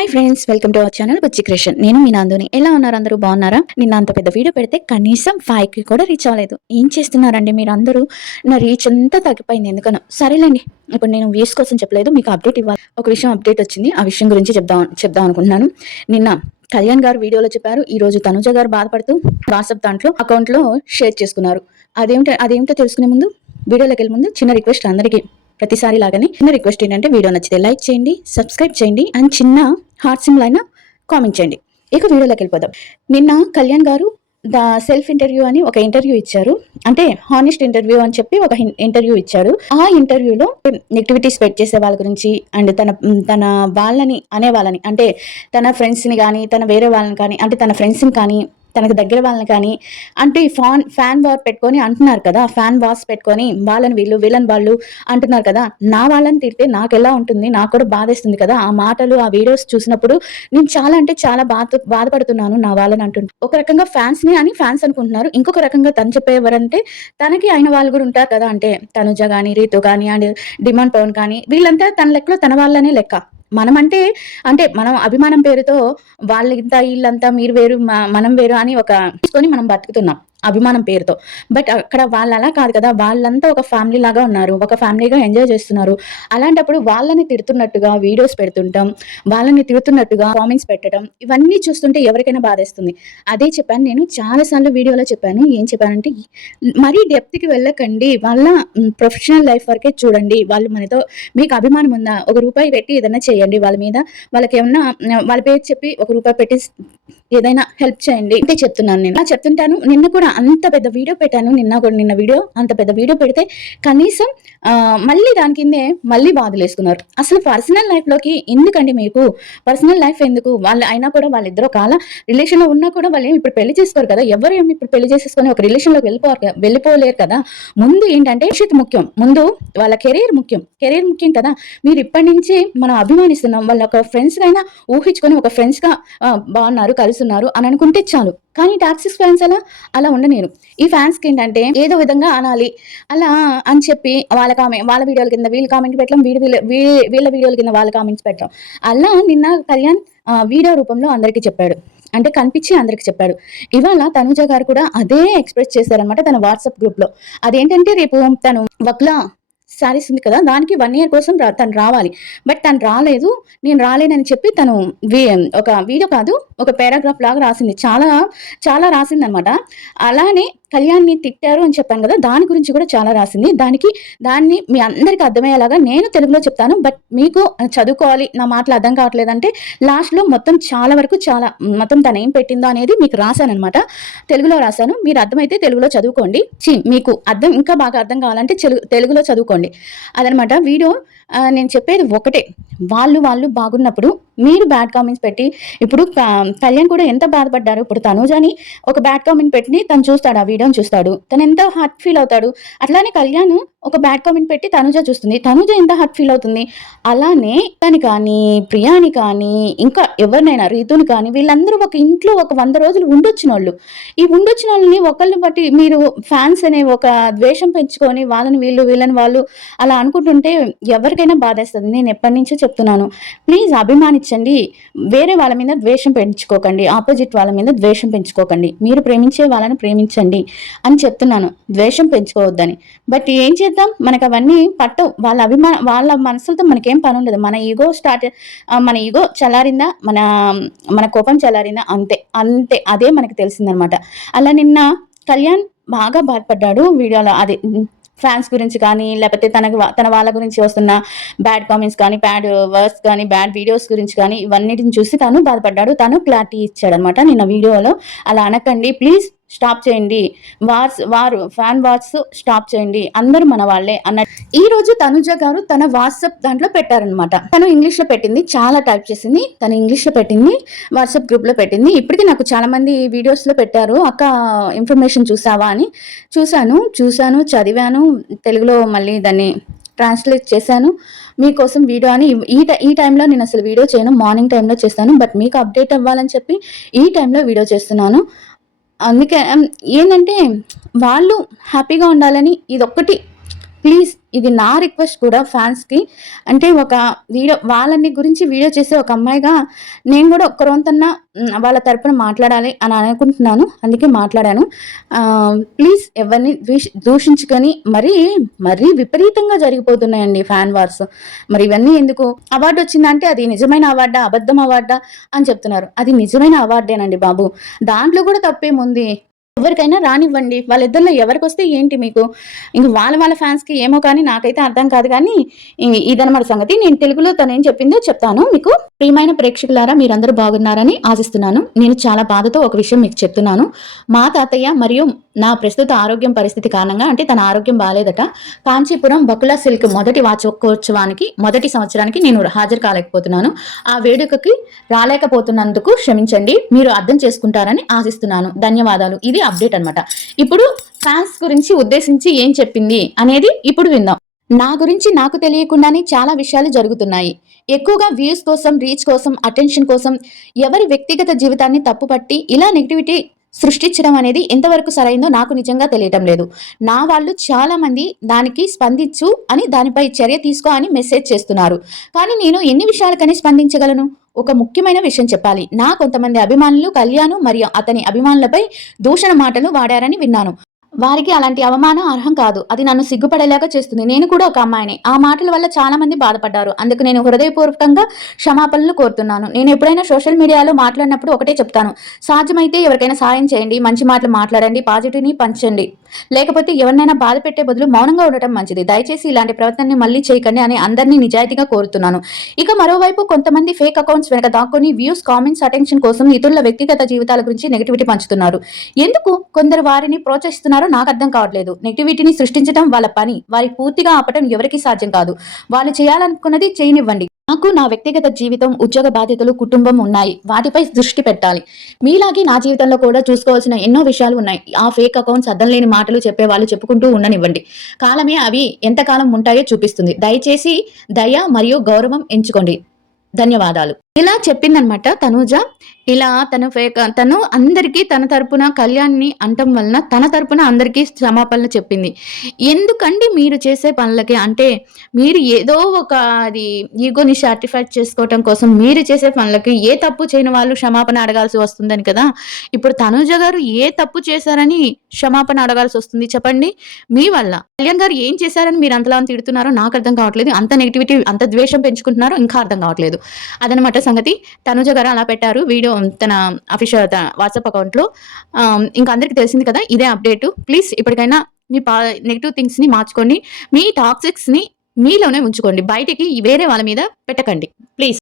Hi friends, welcome to our channel Buchi creation. నేను మీ నందుని. ఎలా ఉన్నారు? అందరూ బాగున్నారా? నిన్న అంత పెద్ద వీడియో పెడితే కనీసం 5కి కూడా రీచ్ అవ్వలేదు. ఏం చేస్తున్నారండి మీరు అందరూ? నా రీచ్ అంతా తగ్గిపోయింది ఎందుకనో. సరేలేండి, ఇప్పుడు నేను వ్యూస్ కోసం చెప్పలేదు, మీకు అప్డేట్ ఇవ్వాలి. ఒక విషయం అప్డేట్ వచ్చింది, ఆ విషయం గురించి చెప్దాం అనుకుంటున్నాను. నిన్న కళ్యాణ్ గారు వీడియోలో చెప్పారు, ఈ రోజు తనుజ గారు బాధపడుతూ వాట్సాప్ అకౌంట్లో షేర్ చేసుకున్నారు. అదేమిటో తెలుసుకునే ముందు, వీడియోలోకి వెళ్ళే ముందు చిన్న రిక్వెస్ట్ అందరికీ, ప్రతిసారి లాగానే చిన్న రిక్వెస్ట్ ఏంటంటే, వీడియో నచ్చితే లైక్ చేయండి, సబ్స్క్రైబ్ చేయండి అండ్ చిన్న హార్ట్ సింబల్ అయినా కామెంట్ చేయండి. ఇక వీడియోలోకి వెళ్ళిపోదాం. నిన్న కళ్యాణ్ గారు సెల్ఫ్ ఇంటర్వ్యూ అని ఒక ఇంటర్వ్యూ ఇచ్చారు. అంటే హానెస్ట్ ఇంటర్వ్యూ అని చెప్పి ఒక ఇంటర్వ్యూ ఇచ్చారు. ఆ ఇంటర్వ్యూలో నెగిటివిటీ స్ప్రెడ్ చేసే వాళ్ళ గురించి అండ్ తన వాళ్ళని అనే వాళ్ళని, అంటే తన ఫ్రెండ్స్ని కానీ, తన వేరే వాళ్ళని కానీ, అంటే తన ఫ్రెండ్స్ని కానీ, తనకు దగ్గర వాళ్ళని కానీ, అంటే ఫ్యాన్ వార్ పెట్టుకొని అంటున్నారు కదా, ఫ్యాన్ వార్స్ పెట్టుకొని వాళ్ళని వీళ్ళని వాళ్ళు అంటున్నారు కదా. నా వాళ్ళని తిడితే నాకు ఎలా ఉంటుంది, నాకు కూడా బాధేస్తుంది కదా. ఆ మాటలు, ఆ వీడియోస్ చూసినప్పుడు నేను చాలా అంటే చాలా బాధపడుతున్నాను నా వాళ్ళని అంటుంటే. ఒక రకంగా ఫ్యాన్స్ అనుకుంటున్నారు, ఇంకొక రకంగా తను చెప్పేవారంటే తనకి అయిన వాళ్ళు కూడా ఉంటారు కదా. అంటే తనుజ కానీ, రీతు కానీ అండ్ డిమాండ్ పవన్ కానీ, వీళ్ళంతా తన లెక్కలో తన వాళ్ళనే లెక్క. మనమంటే అంటే మనం అభిమానం పేరుతో వాళ్ళంతా వీళ్ళంతా మీరు వేరు మనం వేరు అని ఒక తీసుకొని మనం బతుకుతున్నాం అభిమానం పేరుతో. బట్ అక్కడ వాళ్ళు అలా కాదు కదా, వాళ్ళంతా ఒక ఫ్యామిలీ లాగా ఉన్నారు, ఒక ఫ్యామిలీగా ఎంజాయ్ చేస్తున్నారు. అలాంటప్పుడు వాళ్ళని తిడుతున్నట్టుగా వీడియోస్ పెడుతుంటాం, వాళ్ళని తిడుతున్నట్టుగా కామెంట్స్ పెట్టడం, ఇవన్నీ చూస్తుంటే ఎవరికైనా బాధేస్తుంది. అదే చెప్పాను, నేను చాలాసార్లు వీడియోలో చెప్పాను. ఏం చెప్పానంటే, మరీ డెప్త్కి వెళ్ళకండి, వాళ్ళ ప్రొఫెషనల్ లైఫ్ వరకే చూడండి. వాళ్ళు మనతో మీకు అభిమానం ఉందా, ₹1 పెట్టి ఏదైనా చేయండి వాళ్ళ మీద, వాళ్ళకి ఏమన్నా వాళ్ళ పేరు చెప్పి ₹1 పెట్టి ఏదైనా హెల్ప్ చేయండి అంటే చెప్తున్నాను. నేను చెప్తుంటాను. నిన్న కూడా అంత పెద్ద వీడియో పెట్టాను, నిన్న వీడియో అంత పెద్ద వీడియో పెడితే కనీసం మళ్ళీ దాని కిందే మళ్ళీ బాధలు వేసుకున్నారు. అసలు పర్సనల్ లైఫ్ లోకి ఎందుకండి మీకు? పర్సనల్ లైఫ్ ఎందుకు? వాళ్ళు అయినా కూడా వాళ్ళిద్దరూ కాల రిలేషన్ లో ఉన్నా కూడా వాళ్ళు ఏమి ఇప్పుడు పెళ్లి చేసుకోరు కదా. ఎవరు ఏమి ఇప్పుడు పెళ్లి చేసేసుకొని ఒక రిలేషన్ లోకి వెళ్ళిపోలేరు కదా. ముందు ఏంటంటే భవిష్యత్తు ముఖ్యం, ముందు వాళ్ళ కెరీర్ ముఖ్యం కదా. మీరు ఇప్పటి నుంచి మనం అభిమానిస్తున్నాం, వాళ్ళ ఒక ఫ్రెండ్స్ అయినా ఊహించుకొని ఒక ఫ్రెండ్స్ గా బాగున్నారు, కలుస్తున్నారు అని అనుకుంటే చాలు. కానీ టాక్సిక్ ఫ్యాన్స్ అలా ఉండలేరు. ఈ ఫ్యాన్స్ కి ఏంటంటే ఏదో విధంగా అనాలి అలా అని చెప్పి వాళ్ళ వీడియోల కింద వీళ్ళు కామెంట్ పెట్టడం, వీళ్ళ వీడియోల కింద వాళ్ళ కామెంట్స్ పెట్టడం. అలా నిన్న కళ్యాణ్ వీడియో రూపంలో అందరికీ చెప్పాడు, అంటే కనిపించి అందరికి చెప్పాడు. ఇవాళ తనుజ గారు కూడా అదే ఎక్స్ప్రెస్ చేశారనమాట తన వాట్సాప్ గ్రూప్ లో. అదేంటంటే, రేపు తను వక్లా శారీస్ ఉంది కదా, దానికి 1 year కోసం తను రావాలి. బట్ తను రాలేదు, నేను రాలేనని చెప్పి తను ఒక వీడియో కాదు, ఒక పారాగ్రాఫ్ లాగా రాసింది. చాలా చాలా రాసింది అనమాట. అలానే కళ్యాణ్ని తిట్టారు అని చెప్పాను కదా, దాని గురించి కూడా చాలా రాసింది. దాన్ని మీ అందరికి అర్థమయ్యేలాగా నేను తెలుగులో చెప్తాను. బట్ మీకు చదువుకోవాలి, నా మాటలు అర్థం కావట్లేదంటే లాస్ట్ లో చాలా వరకు మొత్తం తను ఏం పెట్టిందో అనేది మీకు రాశాను అనమాట. తెలుగులో రాశాను, మీరు అర్థమైతే తెలుగులో చదువుకోండి. మీకు ఇంకా బాగా అర్థం కావాలంటే తెలుగులో చదువుకోండి. అదనమాట వీడియో. నేను చెప్పేది ఒకటే, వాళ్ళు బాగున్నప్పుడు మీరు బ్యాడ్ కామెంట్స్ పెట్టి, ఇప్పుడు కళ్యాణ్ కూడా ఎంత బాధపడ్డారు. ఇప్పుడు తనుజని ఒక బ్యాడ్ కామెంట్ పెట్టి తను చూస్తాడు, ఆ వీడియోని చూస్తాడు, తను ఎంత హర్ట్ ఫీల్ అవుతాడు. అట్లానే కళ్యాణ్ ఒక బ్యాడ్ కామెంట్ పెట్టి తనుజ చూస్తుంది, తనుజ ఎంత హర్ట్ ఫీల్ అవుతుంది. అలానే తను కానీ, ప్రియాని కానీ, ఇంకా ఎవరినైనా రీతుని కానీ, వీళ్ళందరూ ఒక ఇంట్లో ఒక 100 రోజులు ఉండొచ్చిన వాళ్ళు. ఈ ఉండొచ్చిన వాళ్ళని ఒకళ్ళని బట్టి మీరు ఫ్యాన్స్ అనే ఒక ద్వేషం పెంచుకొని వీళ్ళని వాళ్ళు అలా అనుకుంటుంటే ఎవరికైనా బాధేస్తుంది. నేను ఎప్పటి నుంచో చెప్తున్నాను, ప్లీజ్ అభిమానించండి, వేరే వాళ్ళ మీద ద్వేషం పెంచుకోకండి, ఆపోజిట్ వాళ్ళ మీద ద్వేషం పెంచుకోకండి, మీరు ప్రేమించే వాళ్ళని ప్రేమించండి అని చెప్తున్నాను, ద్వేషం పెంచుకోవద్దని. బట్ ఏం చేద్దాం, మనకు అవన్నీ పట్టవు. వాళ్ళ మనసులతో మనకేం పని ఉండదు. మన ఈగో చల్లారిందా, మన కోపం చల్లారిందా, అంతే అదే మనకు తెలిసిందనమాట. అలా నిన్న కళ్యాణ్ బాగా బాధపడ్డాడు వీడియోలో. అది ఫ్యాన్స్ గురించి కానీ, లేకపోతే తన వాళ్ళ గురించి వస్తున్న బ్యాడ్ కామెంట్స్ కానీ, బ్యాడ్ వర్డ్స్ కానీ, బ్యాడ్ వీడియోస్ గురించి కానీ, ఇవన్నిటిని చూసి తను బాధపడ్డాడు. తను క్లారిటీ ఇచ్చాడనమాట నిన్న వీడియోలో. అలా అనకండి ప్లీజ్, స్టాప్ చేయండి, ఫ్యాన్ వార్స్ స్టాప్ చేయండి, అందరూ మన వాళ్ళే అన్నట్టు ఈ రోజు తనుజ గారు తన వాట్సాప్ దాంట్లో పెట్టారనమాట. తను ఇంగ్లీష్ లో పెట్టింది, చాలా టైప్ చేసింది, తను ఇంగ్లీష్ లో పెట్టింది, వాట్సాప్ గ్రూప్ లో పెట్టింది. ఇప్పటికీ నాకు చాలా మంది వీడియోస్ లో పెట్టారు, అక్క ఇన్ఫర్మేషన్ చూసావా అని. చూశాను, చదివాను, తెలుగులో మళ్ళీ దాన్ని ట్రాన్స్లేట్ చేశాను మీకోసం వీడియో అని. ఈ టైంలో నేను అసలు వీడియో చేయను, మార్నింగ్ టైంలో చేస్తాను. బట్ మీకు అప్డేట్ అవ్వాలని చెప్పి ఈ టైంలో వీడియో చేస్తున్నాను. అందుకే ఏంటంటే వాళ్ళు హ్యాపీగా ఉండాలని ఇదొక్కటి ప్లీజ్ ఇది నా రిక్వెస్ట్ కూడా ఫ్యాన్స్‌కి. అంటే ఒక వాళ్ళని గురించి వీడియో చేసే ఒక అమ్మాయిగా నేను గూడా ఒక్క రొంతన్నా వాళ్ళ తరపున మాట్లాడాలి అని అనుకుంటున్నాను. అందుకే మాట్లాడాను. ప్లీజ్ ఎవరిని దూషించుకొని మరీ విపరీతంగా జరిగిపోతున్నాయండి ఫ్యాన్ వార్స్. మరి ఇవన్నీ ఎందుకు? అవార్డొచ్చిందంటే అది నిజమైన అవార్డా? అబద్ధం అవార్డా? అని చెప్తున్నారు. అది నిజమైన అవార్డేనండి బాబు. దాంట్లో గూడా తప్పేముంది? ఎవరికైనా రానివ్వండి. వాళ్ళిద్దరిలో ఎవరికొస్తే ఏంటి మీకు? ఇంక వాళ్ళ ఫ్యాన్స్‌కి ఏమో కానీ నాకైతే అర్థం కాదు గానీ, ఇదనమాట సంగతి. నేను తెలుగులో తనేం చెప్పిందో చెప్తాను మీకు. ప్రియమైన ప్రేక్షకులారా మీరందరూ బాగున్నారని ఆశిస్తున్నాను. నేను చాలా బాధతో ఒక విషయం మీకు చెప్తున్నాను. మా తాతయ్య మరియు నా ప్రస్తుత ఆరోగ్యం పరిస్థితి కారణంగా అంటే తన ఆరోగ్యం బాలేదట. కాంచీపురం బకుళ సిల్క్ మొదటి వార్షికోత్సవానికి మొదటి సంవత్సరానికి నేను హాజరు కాలేకపోతున్నాను. ఆ వేడుకకి రాలేకపోతున్నందుకు క్షమించండి. మీరు అర్థం చేసుకుంటారని ఆశిస్తున్నాను. ధన్యవాదాలు. ఇది అప్డేట్ అన్నమాట. ఇప్పుడు ఫ్యాన్స్ గురించి ఉద్దేశించి ఏం చెప్పింది అనేది ఇప్పుడు విందాం. నా గురించి నాకు తెలియకుండానే చాలా విషయాలు జరుగుతున్నాయి. ఎక్కువగా వ్యూస్ కోసం, రీచ్ కోసం, అటెన్షన్ కోసం ఎవరి వ్యక్తిగత జీవితాన్ని తప్పుపట్టి ఇలా నెగటివిటీ సృష్టించడం అనేది ఎంతవరకు సరైందో నాకు నిజంగా తెలియటం లేదు. నా వాళ్ళు చాలా మంది దానికి స్పందించు అని దానిపై చర్య తీసుకో అని మెసేజ్ చేస్తున్నారు. కానీ నేను ఎన్ని విషయాలకని స్పందించగలను? ఒక ముఖ్యమైన విషయం చెప్పాలి. నా కొంతమంది అభిమానులు కళ్యాణ్ మరియు అతని అభిమానులపై దూషణ మాటలు వాడారని విన్నాను. వారికి అలాంటి అవమానం అర్హం కాదు. అది నన్ను సిగ్గుపడేలాగా చేస్తుంది. నేను కూడా ఒక అమ్మాయినే. ఆ మాటల వల్ల చాలా మంది బాధపడ్డారు. అందుకు నేను హృదయపూర్వకంగా క్షమాపణలు కోరుతున్నాను. నేను ఎప్పుడైనా సోషల్ మీడియాలో మాట్లాడినప్పుడు ఒకటే చెప్తాను. సాధ్యమైతే ఎవరికైనా సాయం చేయండి, మంచి మాటలు మాట్లాడండి, పాజిటివ్‌ని పంచండి. లేకపోతే ఎవరినైనా బాధ పెట్టే బదులు మౌనంగా ఉండటం మంచిది. దయచేసి ఇలాంటి ప్రవర్తనని మళ్ళీ చేయకండి అని అందరినీ నిజాయితీగా కోరుతున్నాను. ఇక మరోవైపు కొంతమంది ఫేక్ అకౌంట్స్ వెనక దాక్కుని వ్యూస్, కామెంట్స్, అటెన్షన్ కోసం ఇతరుల వ్యక్తిగత జీవితాల గురించి నెగటివిటీ పంచుతున్నారు. ఎందుకు కొందరు వారిని ప్రోత్సహిస్తున్నారో నాకు అర్థం కావట్లేదు. నెగటివిటీని సృష్టించడం వాళ్ళ పని. వారికి పూర్తిగా ఆపటం ఎవరికీ సాధ్యం కాదు. వాళ్ళు చేయాలనుకున్నది చేయనివ్వండి. నాకు నా వ్యక్తిగత జీవితం, ఉద్యోగ బాధ్యతలు, కుటుంబం ఉన్నాయి. వాటిపై దృష్టి పెట్టాలి. మీలాగే నా జీవితంలో కూడా చూసుకోవాల్సిన ఎన్నో విషయాలు ఉన్నాయి. ఆ ఫేక్ అకౌంట్స్ అర్థం లేని మాటలు చెప్పే వాళ్ళు చెప్పుకుంటూ ఉండనివ్వండి. కాలమే అవి ఎంతకాలం ఉంటాయో చూపిస్తుంది. దయచేసి దయ మరియు గౌరవం ఎంచుకోండి. ధన్యవాదాలు. ఇలా చెప్పిందనమాట తనూజ. ఇలా తను అందరికీ తన తరపున కళ్యాణ్‌ని అనటం వలన తన తరపున అందరికీ క్షమాపణలు చెప్పింది. ఎందుకండి మీరు చేసే పనులకి అంటే మీరు ఏదో ఒక అది ఈగోని సాటిస్ఫై చేసుకోవటం కోసం మీరు చేసే పనులకి ఏ తప్పు చేయని వాళ్ళు క్షమాపణ అడగాల్సి వస్తుందని కదా! ఇప్పుడు తనూజ గారు ఏ తప్పు చేశారని క్షమాపణ అడగాల్సి వస్తుంది చెప్పండి? మీ వల్ల. కళ్యాణ్ గారు ఏం చేశారని మీరు అంతలా తిడుతున్నారో నాకు అర్థం కావట్లేదు. అంత నెగటివిటీ, అంత ద్వేషం పెంచుకుంటున్నారో ఇంకా అర్థం కావట్లేదు. అదనమాట సంగతి. తనూజ గారు అలా పెట్టారు వీడియో తన అఫీషియల్ వాట్సాప్ అకౌంట్‌లో. ఇంకా అందరికి తెలిసింది కదా! ఇదే అప్డేట్. ప్లీజ్ ఇప్పటికైనా మీ నెగెటివ్ థింగ్స్‌ని మార్చుకోండి. మీ టాక్సిక్స్‌ని మీలోనే ఉంచుకోండి. బయటికి వేరే వాళ్ళ మీద పెట్టకండి. ప్లీజ్.